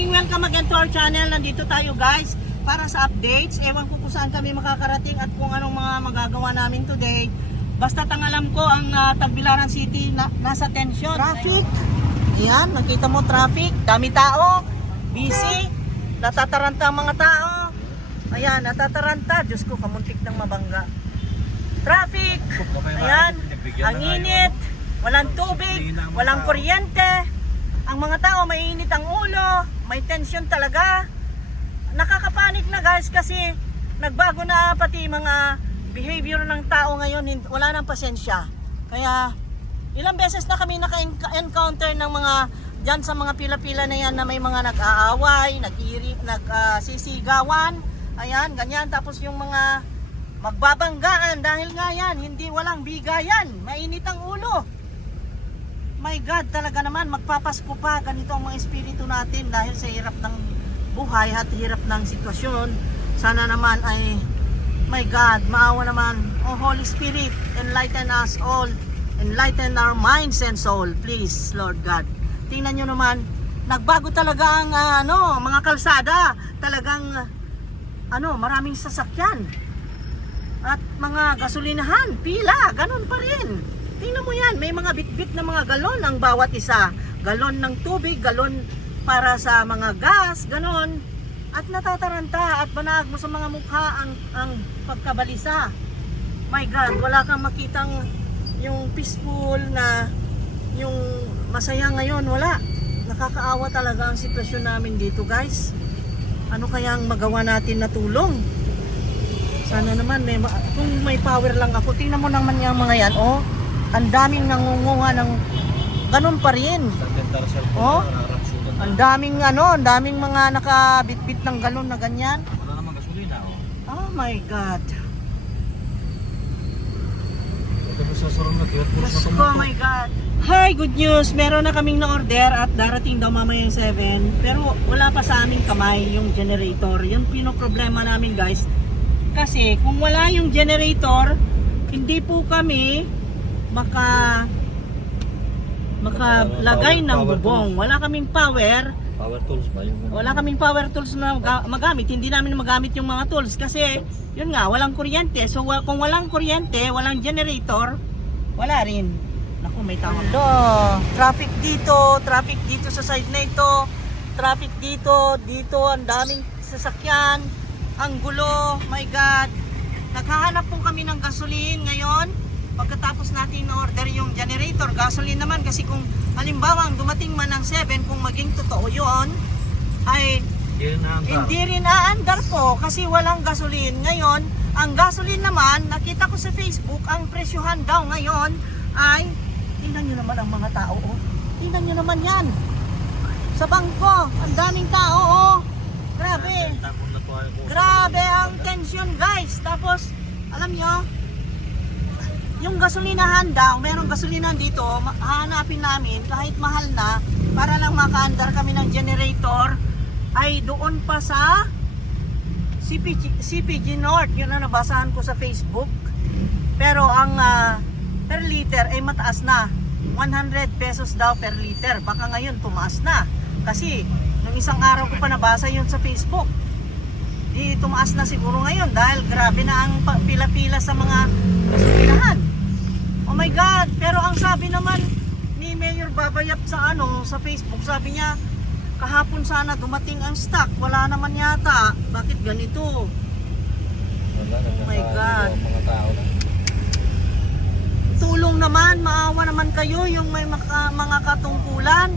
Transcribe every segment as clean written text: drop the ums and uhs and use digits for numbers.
morning, welcome again to our channel. Nandito tayo guys para sa updates. Ewan ko kung saan kami makakarating at kung anong mga magagawa namin today. Basta ang alam ko ang Tagbilaran City nasa tension. Traffic. Ayan, nakita mo traffic. Dami tao. Busy. Natataranta ang mga tao. Ayan, natataranta. Diyos ko, kamuntik ng mabangga. Traffic. Ayan, ang init. Walang tubig. Walang kuryente. Ang mga tao mainit ang ulo, may tension talaga. Nakakapanik na guys kasi nagbago na pati mga behavior ng tao ngayon, wala nang pasensya. Kaya ilang beses na kami naka-encounter ng mga dyan sa mga pila-pila na yan na may mga nag-aaway, nagsisigawan, ayan, ganyan. Tapos yung mga magbabanggaan dahil nga yan, hindi walang bigayan, mainit ang ulo. My God, talaga naman, magpapasko pa. Ganito ang mga espiritu natin dahil sa hirap ng buhay at hirap ng sitwasyon. Sana naman ay, my God, maawa naman. Oh Holy Spirit, enlighten us all. Enlighten our minds and soul, please, Lord God. Tingnan nyo naman, nagbago talaga ang mga kalsada. Talagang maraming sasakyan. At mga gasolinahan, pila, ganun pa rin. Tingnan mo yan, may mga bitbit na mga galon ang bawat isa. Galon ng tubig, galon para sa mga gas, ganon. At natataranta at banag mo sa mga mukha ang pagkabalisa. My God, wala kang makitang yung peaceful na yung masaya ngayon, wala. Nakakaawa talaga ang sitwasyon namin dito guys. Ano kayang magawa natin na tulong? Sana naman, kung may power lang ako, tingnan mo naman yung mga yan, oh. Ang daming nangunguha ng ganun pa rin. Oh, ang daming ang daming mga nakabitbit ng galon na ganyan. Wala namang gasolina, oh. Oh my God. Oh my God. Hi, good news. Meron na kaming na-order at darating daw mamaya yung 7. Pero wala pa sa aming kamay yung generator. Yung pinoproblema namin guys. Kasi kung wala yung generator, hindi po kami makalagay ng bubong. Wala kaming power tools ba yung wala kaming power tools na magamit. Hindi namin magamit yung mga tools kasi yun nga, walang kuryente. So kung walang kuryente, walang generator, wala rin. Naku, may tao. Traffic dito sa side na ito. Traffic dito, ang daming sasakyan. Ang gulo, my God. Naghahanap po kami ng gasolin ngayon. Pagkatapos natin na-order yung generator, gasoline naman kasi kung halimbawa dumating man ng 7, kung maging totoo yun, ay hindi rin aandar po kasi walang gasoline. Ngayon, ang gasoline naman, nakita ko sa Facebook, ang presyohan daw ngayon ay, tingnan nyo naman ang mga tao, oh. Tingnan nyo naman yan. Sa bangko, ang daming tao, oh. Grabe. Grabe ang tension guys. Tapos, alam nyo, yung gasolinahan daw, merong gasolinahan dito, hahanapin namin kahit mahal na para lang makaandar kami ng generator ay doon pa sa CPG North. Yun na nabasahan ko sa Facebook. Pero ang per liter ay mataas na. 100 pesos daw per liter. Baka ngayon tumaas na. Kasi nung isang araw ko pa nabasa yun sa Facebook. Di tumaas na siguro ngayon dahil grabe na ang pila-pila sa mga gasolinahan. Oh my God, pero ang sabi naman ni Mayor Babayap sa sa Facebook, sabi niya kahapon sana dumating ang stock, wala naman yata. Bakit ganito? Oh my God. Tulong naman, maawa naman kayo yung may mga katungkulan.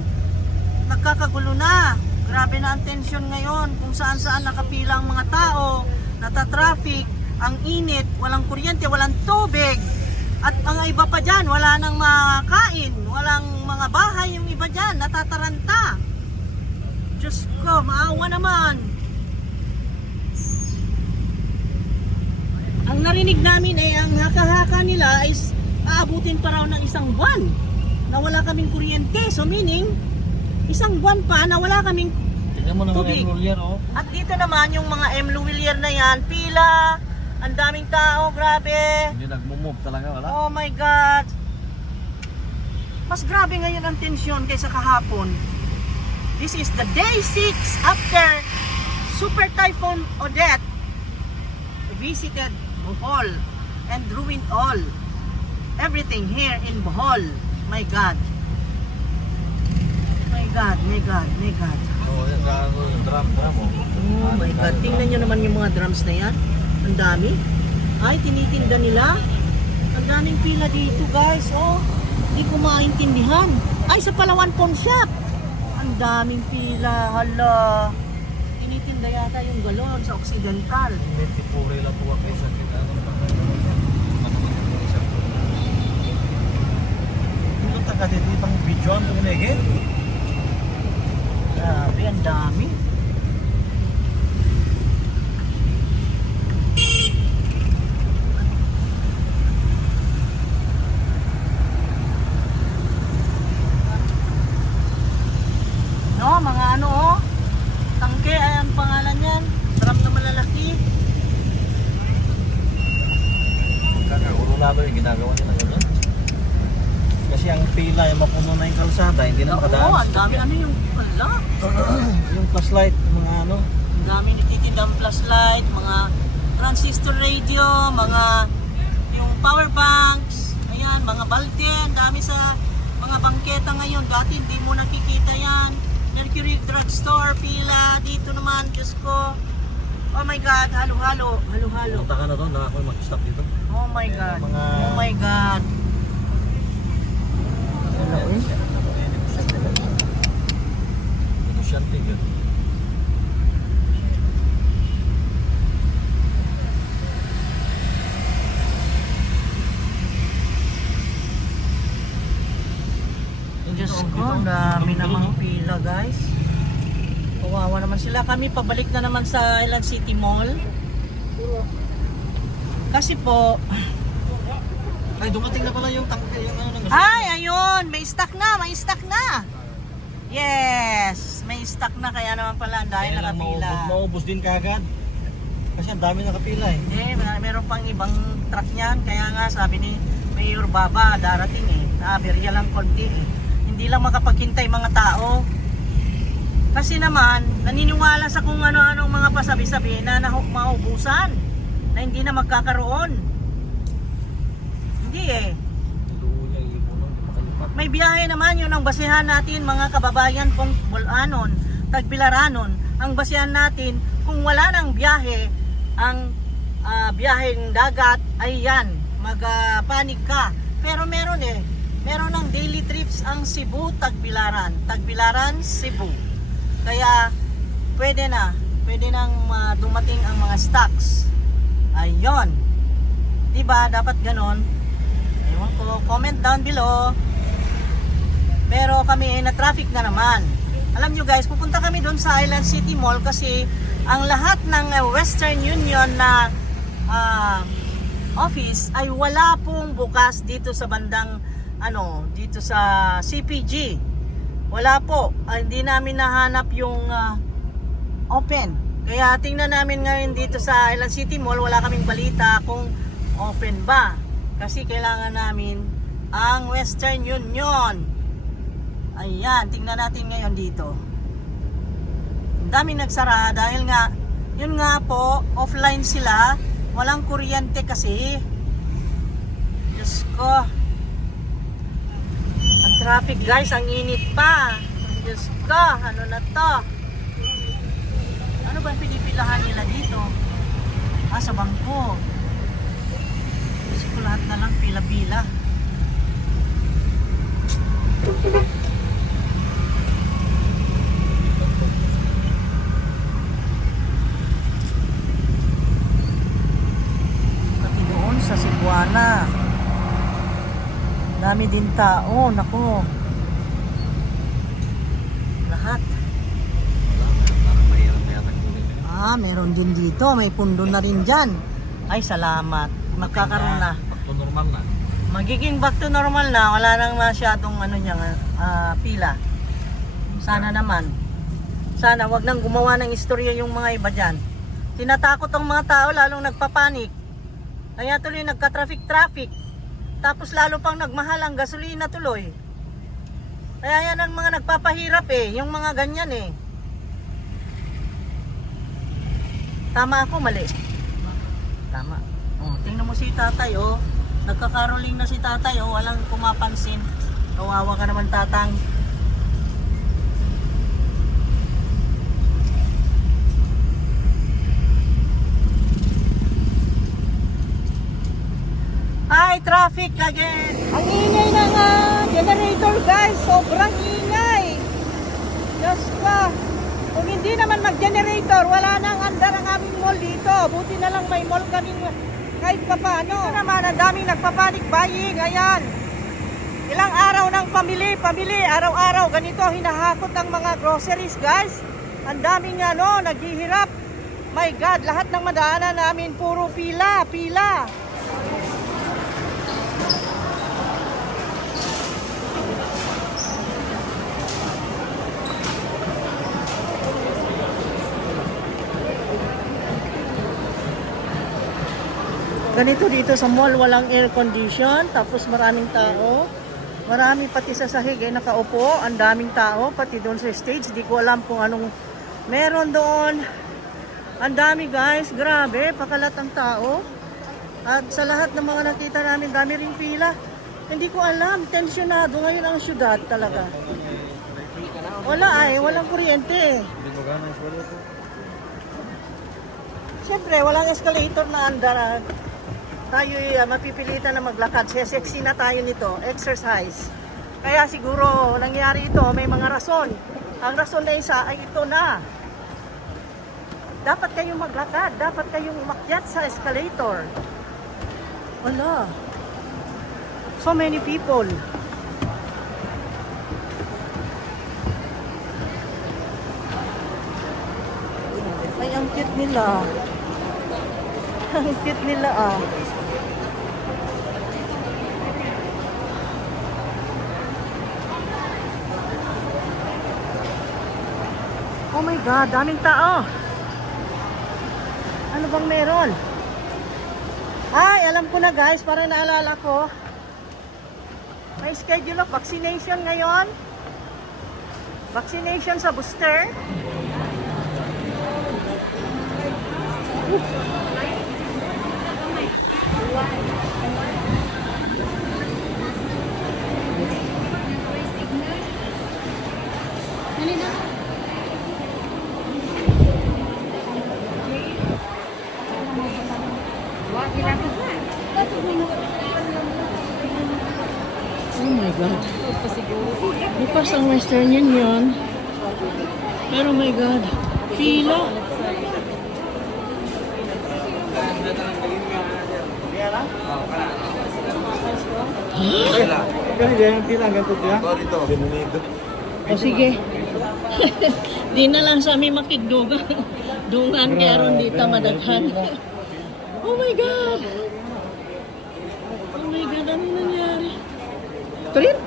Nagkakagulo na. Grabe na ang tension ngayon kung saan-saan nakapila ang mga tao, nata-traffic, ang init, walang kuryente, walang tubig. At ang iba pa dyan, wala nang makain, walang mga bahay yung iba dyan, natataranta. Diyos ko, maawa naman. Ang narinig namin ay ang haka-haka nila ay aabutin pa raw ng isang buwan na wala kaming kuryente. So meaning, isang buwan pa na wala kaming tubig. Oh. At dito naman yung mga M. Luwilier na yan, pila. Ang daming tao, grabe. Hindi nagmumove talaga, wala? Oh my God. Mas grabe ngayon ang tensyon kaysa kahapon. This is the day 6 after Super Typhoon Odette visited Bohol and ruined everything here in Bohol. My God. My God, my God, my God. Oo, yan. Yung drum oh. Oh my God. Tingnan nyo naman yung mga drums na yan. Ang dami. Ay, tinitinda nila. Ang daming pila dito, guys. Oh, hindi ko maintindihan. Ay, sa Palawan Pawn Shop. Ang daming pila. Hala. Tinitinda yata yung galon sa Occidental. May tipure lang tuwag kayo sa kinano. Ito taga dito itong video ang tuminigin. Grabe, ang dami. No, mga ano oh. Tangke ay ang pangalan yan. Drum na malalaki. Magkakakululado yung ginagawa nila gano'n. Kasi ang pila yung mapuno na yung kalsada, hindi na makadaan. Oo, ang dami ano yung wala. Yung flashlight, mga ano. Ang dami nagtitindang flashlight, mga transistor radio, mga yung power banks, ayan, mga balde, ang dami sa mga bangketa ngayon. Dati hindi mo nakikita yan. Mercury Drugstore, pila, dito naman, Diyos ko. Oh my God, halo-halo, halo-halo. Punta ka na doon, ako yung mag-stop dito. Oh my God, mga- oh my God. Negosyante yun. Diyos ko, ang dami namang pila, guys. Kawawa naman sila. Kami pabalik na naman sa Island City Mall. Kasi po, Ay, dumating na pala yung tangke, yung ano ng ay, ayun, may stock na, may stock na. Yes, may stock na, kaya naman pala dahil Kaya lang nakapila. maubos din kagad. Kasi ang dami nakapila eh. Meron pang ibang truck niyan, kaya nga sabi ni Mayor Baba, darating eh. Aberya lang konti eh. Hindi lang makapaghintay mga tao. Kasi naman, naniniwala sa kung ano-anong mga pasabi-sabi na maubusan, na hindi na magkakaroon. Hindi eh. Doon niya iipuno, makalipat. May biyahe naman, yun ang basehan natin mga kababayan kung Bulanon, Tagbilaranon. Ang basehan natin kung wala nang biyahe, ang biyaheng dagat ay yan, magpanig ka. Pero meron eh, meron ng daily trips ang Cebu, Tagbilaran. Tagbilaran, Cebu. Kaya pwede nang dumating ang mga stocks. Ayun. Diba, dapat ganon. Ewan ko, comment down below. Pero kami na-traffic na naman. Alam nyo guys, pupunta kami doon sa Island City Mall kasi ang lahat ng Western Union na office ay wala pong bukas dito sa bandang dito sa CPG. Wala po. Hindi namin nahanap yung open. Kaya tingnan namin ngayon dito sa Island City Mall, wala kaming balita kung open ba. Kasi kailangan namin ang Western Union. Ayan, tingnan natin ngayon dito. Ang daming nagsara dahil nga, yun nga po, offline sila. Walang kuryente kasi. Diyos ko. Ang traffic guys, ang init pa. Diyos ko, ano na to? Ano ba ang pinipilahan nila dito? Sa bangko. Diyos ko, lahat na lang pila-pila. Pati doon sa Cebuana. Dami din tao, nako. Lahat. Parang mahirap na yata kunin. Meron din dito. May pundo na rin dyan. Ay, salamat. Magkakaroon na. Back to normal na. Magiging back to normal na. Wala nang masyadong pila. Sana naman. Sana wag nang gumawa ng istorya yung mga iba dyan. Tinatakot ang mga tao, lalong nagpapanik. Kaya tuloy nagka-traffic. Tapos lalo pang nagmahal ang gasolina tuloy. Kaya yan ang mga nagpapahirap eh, yung mga ganyan eh. Tama ako, mali? Tama. Oh, tingnan mo si tatay oh. Nagkakaroling na si tatay oh, walang pumapansin. Kawawa ka naman tatang. Ay, traffic again. Ang ingay ng generator guys, sobrang ingay. Diyos ko. Kung hindi naman mag-generator, wala nang andar ang aming mall dito. Buti na lang may mall kaming kahit pa paano. Ito naman, ang daming nagpapanik buying. Ayan. Ilang araw ng pamili. Araw-araw, ganito, hinahakot ang mga groceries guys. Ang daming naghihirap. My God, lahat ng madaanan namin, puro pila. Ganito dito sa mall, walang air condition, tapos maraming tao. Marami pati sa sahig nakaupo, ang daming tao, pati doon sa stage. Di ko alam kung anong meron doon. Ang dami guys, grabe, pakalat ang tao. At sa lahat ng mga nakita namin, dami ring pila. Hindi ko alam, tensyonado ngayon ang syudad talaga. Walang kuryente. Siyempre, walang escalator na andar. Tayo mapipilitan na maglakad. Sexy na tayo nito. Exercise. Kaya siguro nangyari ito, may mga rason. Ang rason na isa ay ito na. Dapat kayong maglakad. Dapat kayong umakyat sa escalator. Wala. So many people. Ay, ang cute nila. Ang cute nila Oh my God, daming tao. Ano bang meron? Ay, alam ko na guys, para naalala ko. May schedule of vaccination ngayon. Vaccination sa booster. Oh my God. Bukas ang Western Union. Pero my God, pila. O sige. Di na lang sa amin makigdugan. Dungan kaya ron dito madaghan. Oh my God! Oh my God, ano nangyari? Trip?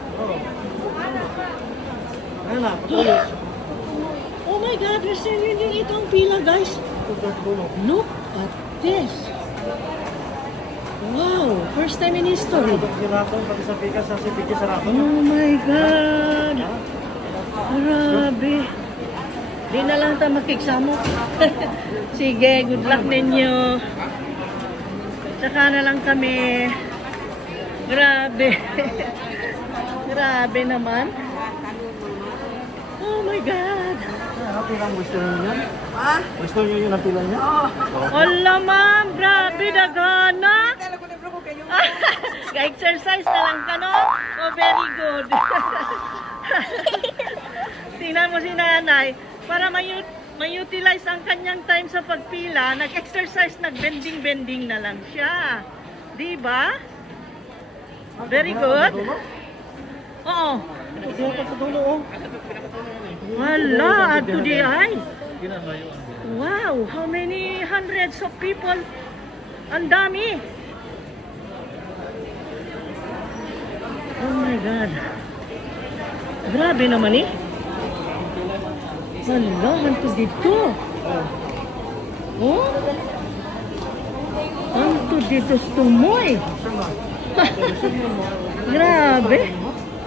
Oh my God, Western Union, ito ang pila guys. Look at this. Wow, first time in history. Oh my God. Grabe. Di na lang tayo makiksamo. Sige, good luck ninyo. Tsaka na lang kami. Grabe. Grabe naman. Oh my God. Napilang Western Union? Ha? Western Union napilang niya? Wala ma'am, grabe dagana. Ka-exercise na lang ka, no? Oh, very good. Tingnan mo si nanay. Para may-utilize ang kanyang time sa pagpila, nag-exercise, nag-bending-bending na lang siya. Diba? Very good. Oo. Wala, add to the eye. Wow, how many hundreds of people? Ang dami. Oh my God. Grabe naman eh. Wala, hanto dito. Oh? Hanto dito sa tumoy. Grabe.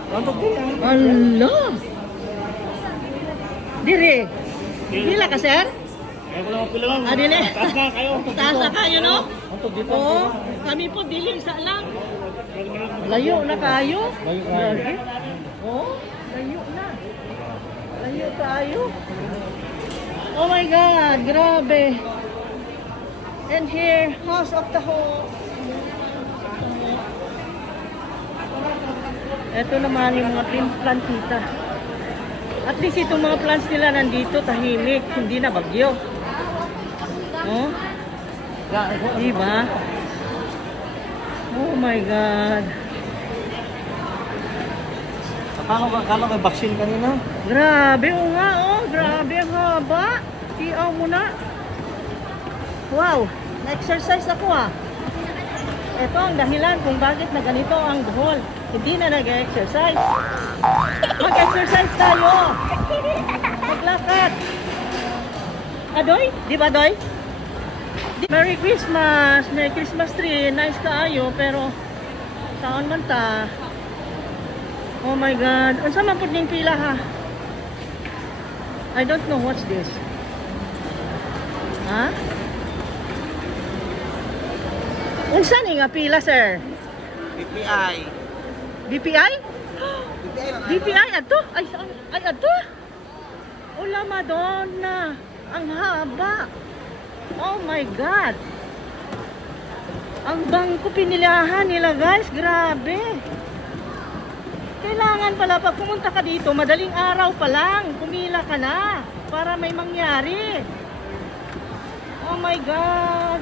Untuk dia. Ala! Dire! Pila ka, sir? Kaya ko lang pila lang. Dili. Taas na kayo. Taas na kayo, no? Untuk dito. Oo. Kami po, dili, isa lang. Layo na kayo. Layo na. Lagi. Oo, layo na. Layo kayo. Oh my God, grabe. And here, House of Taho. Ito naman yung mga plantita. At least itong mga plants nila nandito, tahimik, hindi na bagyo. Oh, diba? Oh my God. Akala may vaccine kanina. Grabe, o nga, oh. Grabe, ang haba. Tiyaw mo na. Wow, na-exercise ako ah. Ito ang dahilan kung bakit na ganito ang buhol. Hindi na nag-exercise. Mag-exercise tayo. Maglakad. Adoy? Di ba, Doy? Merry Christmas! Merry Christmas tree. Nice kaayo, pero taon man ta. Oh my God. Unsa man pud ning pila ha? I don't know what's this. Ha? Unsa ni nga pila, sir? BPI. BPI? BPI lang. BPI ato? Ay, ato? Ula Madonna. Ang haba. Oh my God. Ang bangko pinilahan nila, guys. Grabe. Kailangan pala pag pumunta ka dito, madaling araw pa lang, pumila ka na para may mangyari. Oh my God.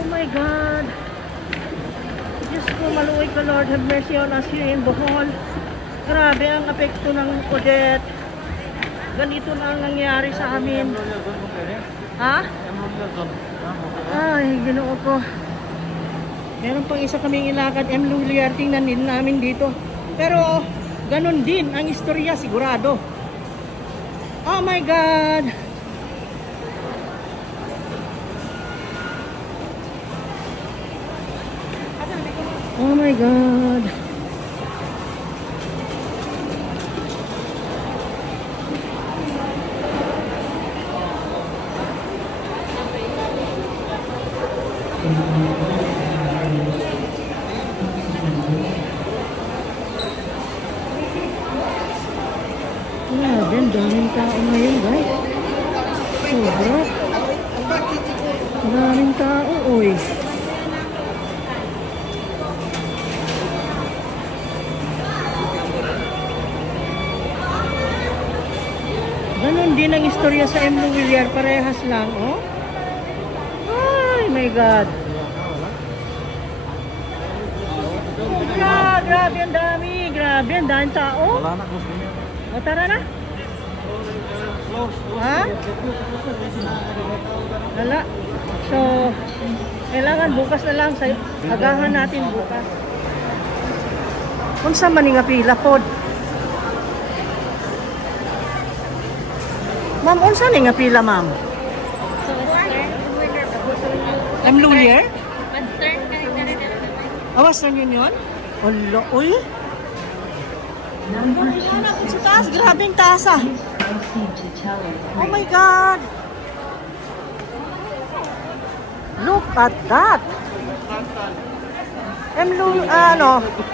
Oh my God. Diyos ko, maluwag ka, Lord. Have mercy on us here in Bohol. Grabe ang apekto ng Odette. Ganito na ang nangyari sa amin. Ha? Ay, Ginoo ko. Meron pang isa kaming ilakad, M. Luliar, tingnan din namin dito. Pero, ganun din ang istorya, sigurado. Oh my God! Oh my God! Grabe, ang daming tao ngayon, guys. Sobra. Daming tao, oy. Ganon din ang istorya sa M. Luwiliar. Parehas lang, oh. Ay, my God. Grabe, ang dami. Grabe, ang daming tao. Wala na, close na. O, tara na. Ha? Wala. So, kailangan bukas na lang. Agahan natin bukas. Kung saan man nga pila pod. Ma'am, unsa ni nga pila, ma'am? M. Lulier? Western Union? Wala, uy. Anak ko sa taas, grabing taas ah. Oh my God. Look at that.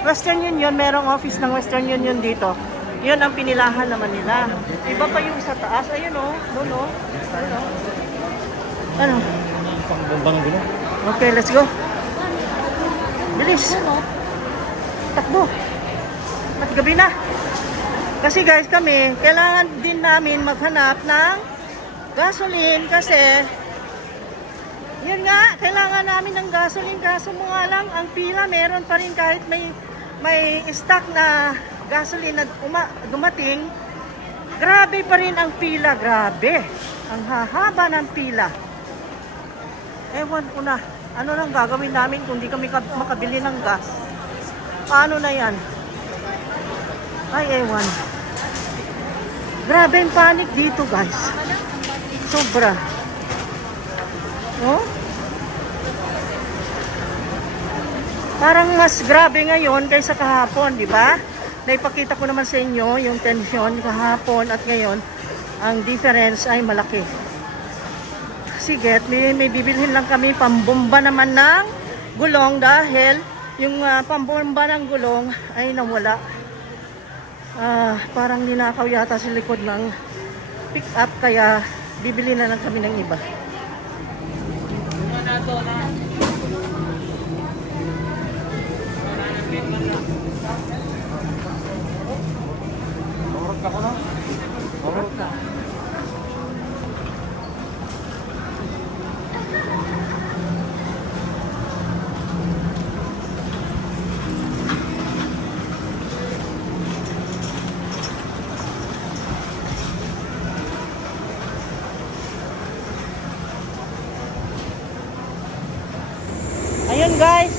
Western Union, merong office ng Western Union dito. Yun ang pinilahan naman nila. Iba pa yung sa taas. Ayun o. Doon o. Ano? Okay, let's go. Bilis. Takbo. At gabi na. Kasi guys, kami, kailangan din namin maghanap ng gasoline kasi yun nga, kailangan namin ng gasoline. Kaso mo nga lang, ang pila meron pa rin kahit may stock na gasoline na dumating. Grabe pa rin ang pila, grabe. Ang hahaba ng pila. Ewan ko na, ano lang gagawin namin kung di kami makabili ng gas? Paano na yan? Ay, ewan. Grabe yung panic dito, guys. Sobra. Oh? Parang mas grabe ngayon kaysa kahapon, di ba? Naipakita ko naman sa inyo yung tension kahapon at ngayon. Ang difference ay malaki. Sige, may bibilhin lang kami pambomba naman ng gulong dahil yung pambomba ng gulong ay nawala. Parang ninakaw yata sa likod ng pick up kaya bibili na lang kami ng iba. Orot ka ko na. Orot na. Ayun guys,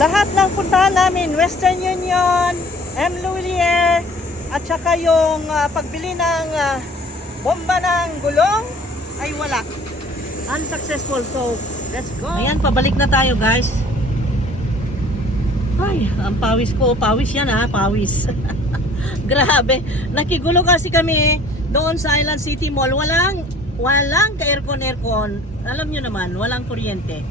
lahat ng puntahan namin, Western Union, M. Loulier, at saka yung pagbili ng bomba ng gulong ay wala. Unsuccessful. So, let's go. Ayan, pabalik na tayo guys. Ay, ang pawis ko. Pawis yan ha, pawis. Grabe. Nakigulo kasi kami doon sa Island City Mall. Walang ka-aircon. Alam nyo naman, walang kuryente.